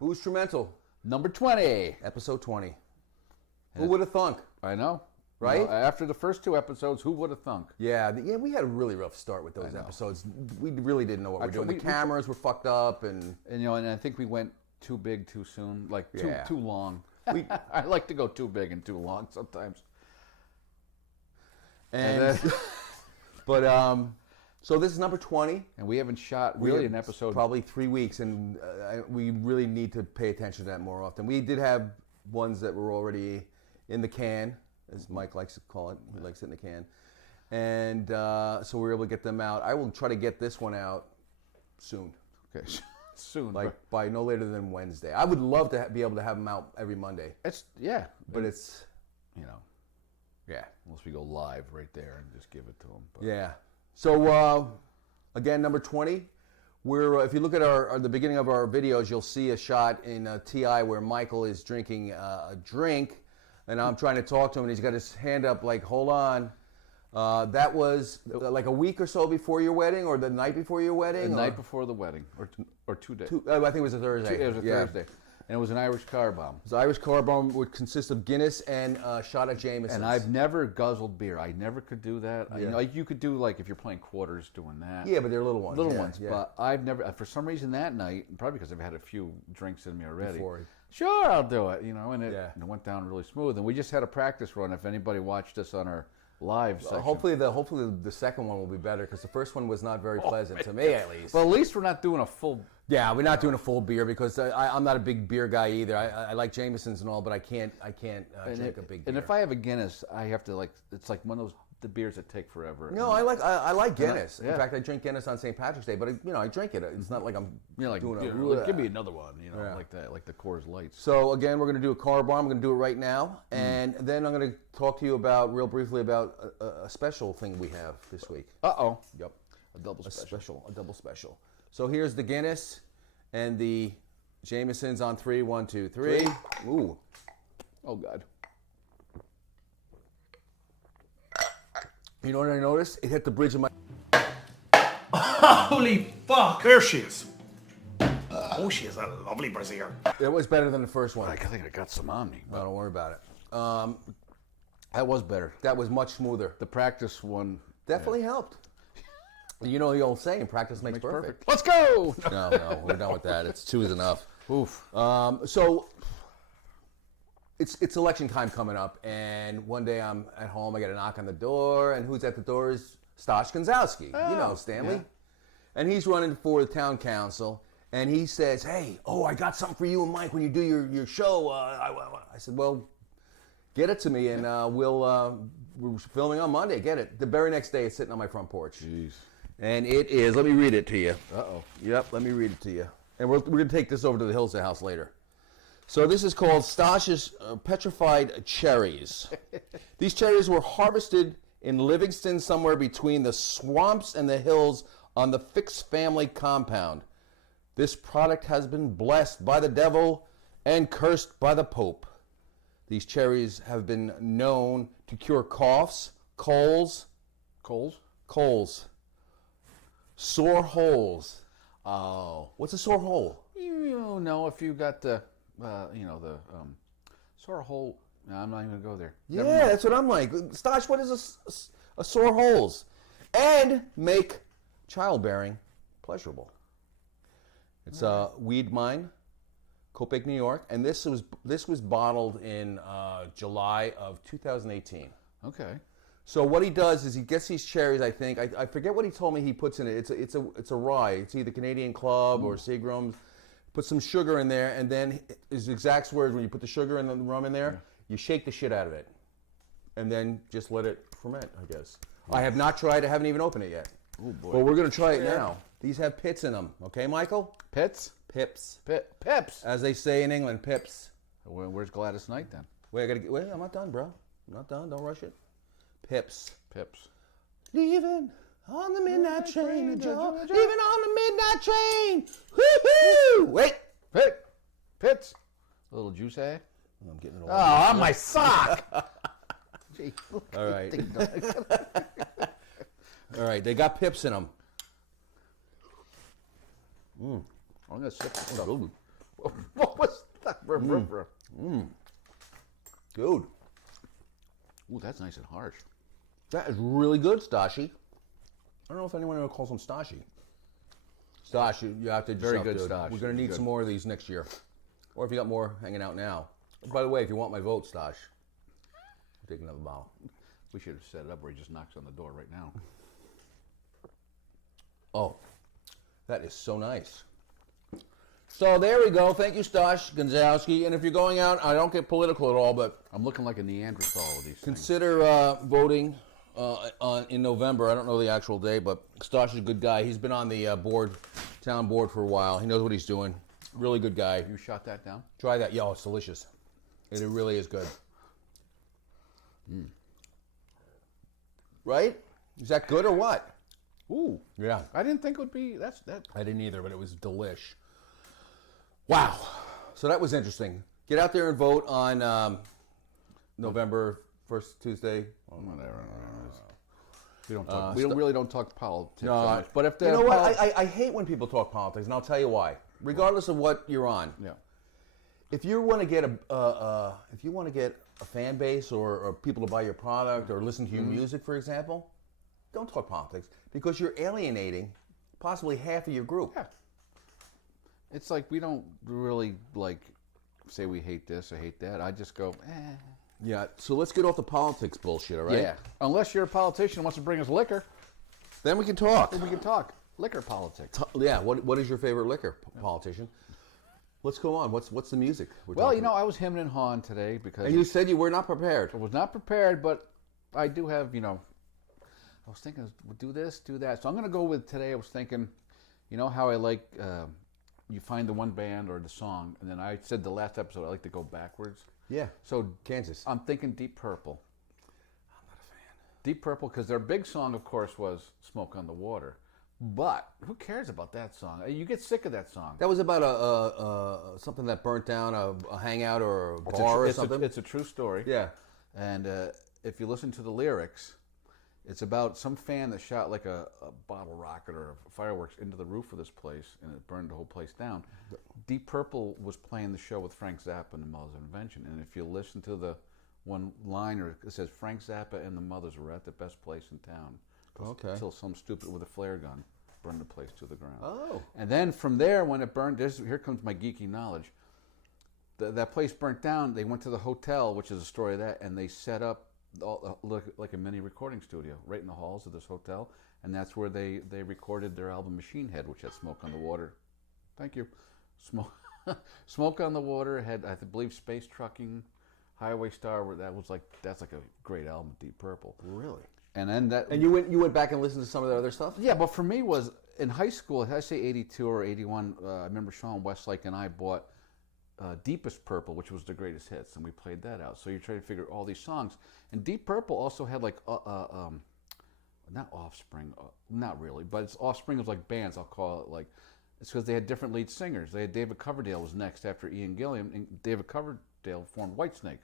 Boozetrumental, Number 20. episode 20. Who would have thunk? I know. Right? You know, after the first 2 episodes, who would have thunk? Yeah, we had a really rough start with those episodes. We really didn't know what we were doing. The cameras were fucked up, and And I think we went too big too soon, like too long. I like to go too big and too long sometimes. And but so this is number 20, and we haven't shot really an episode probably 3 weeks, and we really need to pay attention to that more often. We did have ones that were already in the can, as Mike likes to call it. He likes it in the can, and so we were able to get them out. I will try to get this one out soon. Okay, soon, like by no later than Wednesday. I would love to be able to have them out every Monday. But it's unless we go live right there and just give it to them. But. Yeah. So again, number 20. We're if you look at the beginning of our videos, you'll see a shot in TI where Michael is drinking a drink, and I'm trying to talk to him, and he's got his hand up like, hold on. That was like a week or so before your wedding, or the night before your wedding? The night before the wedding, or 2 days. I think it was a Thursday. It was a Thursday. And it was an Irish car bomb. The Irish car bomb would consist of Guinness and a shot of Jameson. And I've never guzzled beer. I never could do that. Yeah. You could do, like, if you're playing quarters, doing that. Yeah, but they're little ones. Little ones. Yeah. But I've never, for some reason that night, probably because I've had a few drinks in me already. Sure, I'll do it. And it went down really smooth. And we just had a practice run. If anybody watched us on our live section. Hopefully the second one will be better, because the first one was not very pleasant to me, at least. Well, at least we're not doing a full. Yeah, we're not doing a full beer, because I'm not a big beer guy either. I like Jamesons and all, but I can't drink a big beer. And if I have a Guinness, I have to it's like one of the beers that take forever. No, I like Guinness. In fact, I drink Guinness on St. Patrick's Day, but I drink it. It's not like I'm doing give me another one, like the Coors Lights. So again, we're going to do a car bomb. I'm going to do it right now, and then I'm going to talk to you real briefly about a special thing we have this week. Yep. A double special. So here's the Guinness and the Jamesons on 3. 1, 2, 3. Ooh. Oh God. You know what I noticed? It hit the bridge of my... Holy fuck! There she is. Oh, she is a lovely brassiere. It was better than the first one. I think I got some on me. No, don't worry about it. That was better. That was much smoother. The practice one... Definitely helped. You know the old saying, practice makes perfect. Let's go! No, we're done with that. 2 is enough. Oof. So... It's election time coming up, and one day I'm at home, I get a knock on the door, and who's at the door is Stashie Gonzalski. You know Stanley. Yeah. And he's running for the town council, and he says, hey, I got something for you and Mike when you do your show. I said, well, get it to me, and we're filming on Monday, get it. The very next day, it's sitting on my front porch. Jeez. And it is, let me read it to you. Uh-oh. Yep, let me read it to you. And we're going to take this over to the Hillsdale house later. So this is called Stashie's Petrified Cherries. These cherries were harvested in Livingston, somewhere between the swamps and the hills on the Fix family compound. This product has been blessed by the devil and cursed by the Pope. These cherries have been known to cure coughs, colds, sore holes. Oh. What's a sore hole? You know, if you got the sore hole. No, I'm not even going to go there. Yeah, that's what I'm like. Stash, what is a sore holes? And make childbearing pleasurable. It's a weed mine, Copiague, New York, and this was bottled in July of 2018. Okay. So what he does is he gets these cherries. I think I forget what he told me he puts in it. It's a rye. It's either Canadian Club or Seagram's. Put some sugar in there, and then his exact words, when you put the sugar and the rum in there, you shake the shit out of it. And then just let it ferment, I guess. I have not tried. I haven't even opened it yet. Oh, boy. But we're going to try it now. These have pits in them. Okay, Michael? Pits? Pips. Pips. As they say in England, pips. Where's Gladys Knight, then? Wait, I'm not done, bro. I'm not done. Don't rush it. Pips. Leaving on the midnight train, Joe. Leaving on the midnight train. Woo-hoo! Wait. Pits. A little juice, eh? I'm getting it all. Oh, on my sock. Gee, all right. All right. They got pips in them. I'm gonna sip this stuff. What was that? Dude, Ooh, that's nice and harsh. that is really good, Stashie. I don't know if anyone ever calls him Stashie. Stashie, you have to Very yourself, good dude. Stash. We're going to need Good. some more of these next year. Or if you got more hanging out now. By the way, if you want my vote, Stash, take another bottle. We should have set it up where he just knocks on the door right now. Oh, that is so nice. So there we go. Thank you, Stash Gonzalski. And if you're going out, I don't get political at all, but I'm looking like a Neanderthal with these things. consider voting in November. I don't know the actual day, but Stash is a good guy. He's been on the town board for a while. He knows what he's doing. Really good guy. You shot that down? Try that. Yo, it's delicious. It really is good. Right? Is that good or what? Ooh. Yeah. I didn't think it would be. That. I didn't either, but it was delish. Wow. So that was interesting. Get out there and vote on November 1st, Tuesday. Whatever. We don't talk. We really don't talk politics so No, much. But if you know what? I hate when people talk politics, and I'll tell you why. Regardless of what you're on, yeah. if you want to get a fan base or people to buy your product or listen to your music, for example, don't talk politics because you're alienating possibly half of your group. Yeah. It's like we don't really like say we hate this or hate that. I just go, eh. Yeah. So let's get off the politics bullshit, all right? Yeah. Unless you're a politician who wants to bring us liquor, Then we can talk. then we can talk liquor politics. Yeah. What is your favorite liquor, politician? Let's go on. What's the music? Well, you know, I was hemming and hawing today because And you said you were not prepared. I was not prepared, but I do have, I was thinking, do this, do that. So I'm going to go with today. I was thinking, you know how I like, you find the one band or the song, and then I said the last episode I like to go backwards. Yeah. So Kansas. I'm thinking Deep Purple. I'm not a fan. Deep Purple, because their big song, of course, was Smoke on the Water. But who cares about that song? You get sick of that song. That was about a something that burnt down a hangout or a bar or something. It's a true story. Yeah. And if you listen to the lyrics, it's about some fan that shot like a bottle rocket or fireworks into the roof of this place, and it burned the whole place down. Deep Purple was playing the show with Frank Zappa and the Mothers of Invention, and if you listen to the one liner, it says Frank Zappa and the Mothers were at the best place in town. Okay. Until some stupid with a flare gun burned the place to the ground. Oh. And then from there, when it burned, here comes my geeky knowledge. That place burnt down. They went to the hotel, which is a story of that, and they set up like a mini recording studio right in the halls of this hotel, and that's where they recorded their album Machine Head, which had Smoke on the Water. Thank you. Smoke on the Water had, I believe, Space Trucking, Highway Star. Where that's like a great album, Deep Purple. Really? And then that. And you went back and listened to some of the other stuff? Yeah, but for me was in high school. I say 82 or 81. I remember Sean Westlake and I bought Deepest Purple, which was the greatest hits, and we played that out. So you try to figure all these songs, and Deep Purple also had like not Offspring, not really, but it's Offspring was like bands. I'll call it like it's because they had different lead singers. They had David Coverdale was next after Ian Gillan, and David Coverdale formed Whitesnake.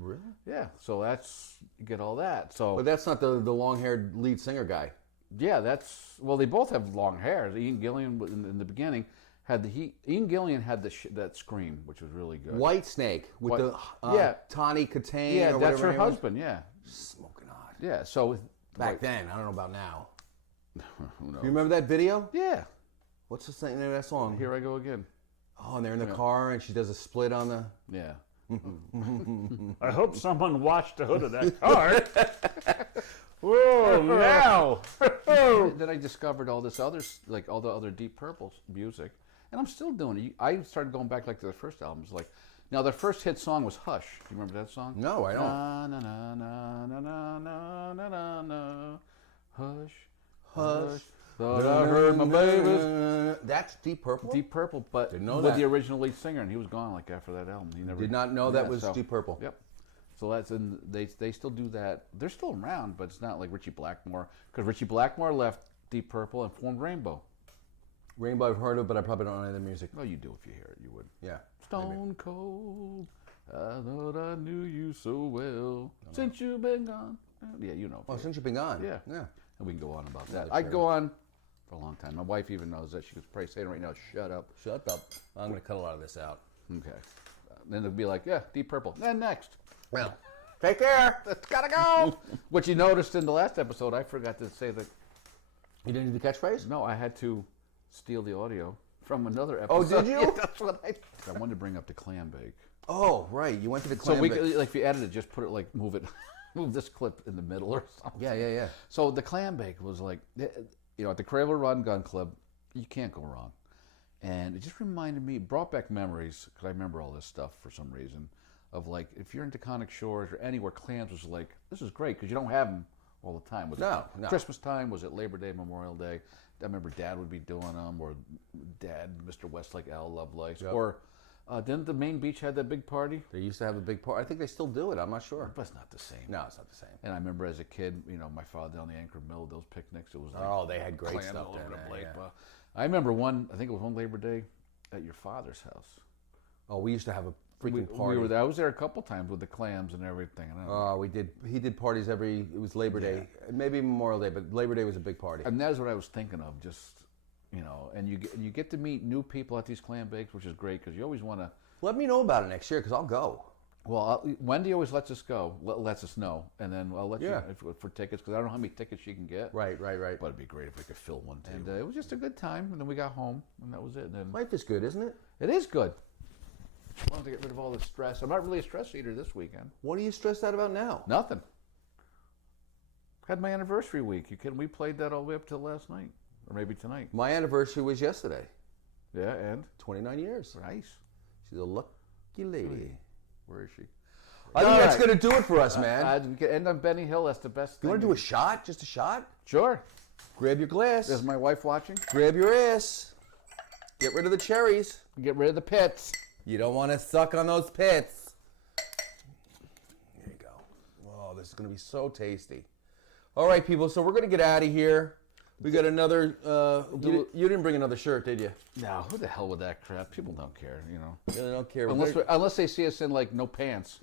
Really? Yeah, so you get all that. So, But that's not the long-haired lead singer guy. yeah, they both have long hair. Ian Gillan in the beginning Ian Gillan had that scream, which was really good. Whitesnake with yeah. Tawny Kitaen. Yeah, or that's whatever her her name was. husband. Yeah, Smoking hot. yeah. So Back then, I don't know about now. who knows? You remember that video? Yeah. What's the name of that song? Here I go again. Oh, and they're in the car, and she does a split on the. Yeah. I hope someone washed the hood of that car. Whoa! Now. Then I discovered all this all the other Deep Purple music, and I'm still doing it. I started going back like to their first albums. Now their first hit song was "Hush." Do you remember that song? No, I don't. Na na na na na na na na na na. Hush, Hush. Thought I heard my babies. That's Deep Purple? Deep Purple, but Didn't know with that. the original lead singer, and he was gone like after that album. He never Did not know that Yeah, was Deep Purple. Yep. So they still do that. They're still around, but it's not like Richie Blackmore, because Richie Blackmore left Deep Purple and formed Rainbow. Rainbow I've heard of, but I probably don't know any of the music. Well, you do if you hear it. You would. Yeah. Stone Cold, I thought I knew you so well since you've been gone. Yeah, you know. Well, since you've been gone. Yeah. Yeah. And we can go on about that. Another I go on for a long time. My wife even knows that. She was probably saying right now, "Shut up." Shut up. I'm going to cut a lot of this out. Okay. Then it'll be like, yeah, Deep Purple. Then next. Well, take care. It's gotta go. What you noticed in the last episode, I forgot to say that. You didn't do the catchphrase? No, I had to steal the audio from another Oh, episode. did you? Yeah, that's what I wanted to bring up the clam bake. Oh, right. You went to the clam So we, bake. like, if you edit it, just put it like move this clip in the middle or something. Yeah. So the clam bake was like, at the Craryville Rod Gun Club, you can't go wrong. And it just reminded me, brought back memories, because I remember all this stuff for some reason, of like, if you're in Taconic Shores or anywhere, clams was like, this is great, because you don't have them all the time. Was No. Christmas time? Was it Labor Day, Memorial Day? I remember Dad would be doing them, or Dad, Mr. Westlake, Al Lovelace. Yep. Or didn't the main beach have that big party? They used to have a big party. I think they still do it. I'm not sure. But it's not the same. No, it's not the same. And I remember as a kid, my father down the Anchor Mill, those picnics, it was like, Oh, they had great clams stuff all over down the there, lake. yeah. I remember I think it was one Labor Day at your father's house. Oh, we used to have a freaking party. We were there. I was there a couple times with the clams and everything. And we did. He did parties it was Labor Day, maybe Memorial Day, but Labor Day was a big party. And that's what I was thinking of, just, and you get to meet new people at these clam bakes, which is great, because you always want to. Let me know about it next year, because I'll go. Well, Wendy always lets us go, lets us know, and then I'll let you for tickets, because I don't know how many tickets she can get. Right. But it'd be great if we could fill one too. And it was just a good time, and then we got home, and that was it. And then Life is good, isn't it? it is good. I wanted to get rid of all the stress. I'm not really a stress eater this weekend. What are you stressed out about now? Nothing. Had my anniversary week. You kidding? We played that all the way up till last night, or maybe tonight. My anniversary was yesterday. Yeah, and 29 years. nice. She's a lucky lady. Where is she? I think All that's right. going to do it for us, man. We can end on Benny Hill. That's the best thing. You want to do a shot? Just a shot? Sure. Grab your glass. Is my wife watching? Grab your ass. Get rid of the cherries. Get rid of the pits. You don't want to suck on those pits. There you go. Oh, this is going to be so tasty. All right, people. So we're going to get out of here. We got another. You didn't bring another shirt, did you? No, who the hell with that crap? People don't care, Yeah, they don't care. Unless they see us in like no pants,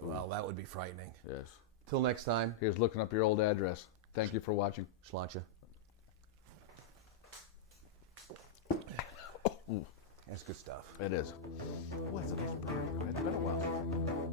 Well, that would be frightening. Yes. Till next time. Here's looking up your old address. Thank you for watching. Sláinte. That's good stuff. It is. What's it? It's been a while.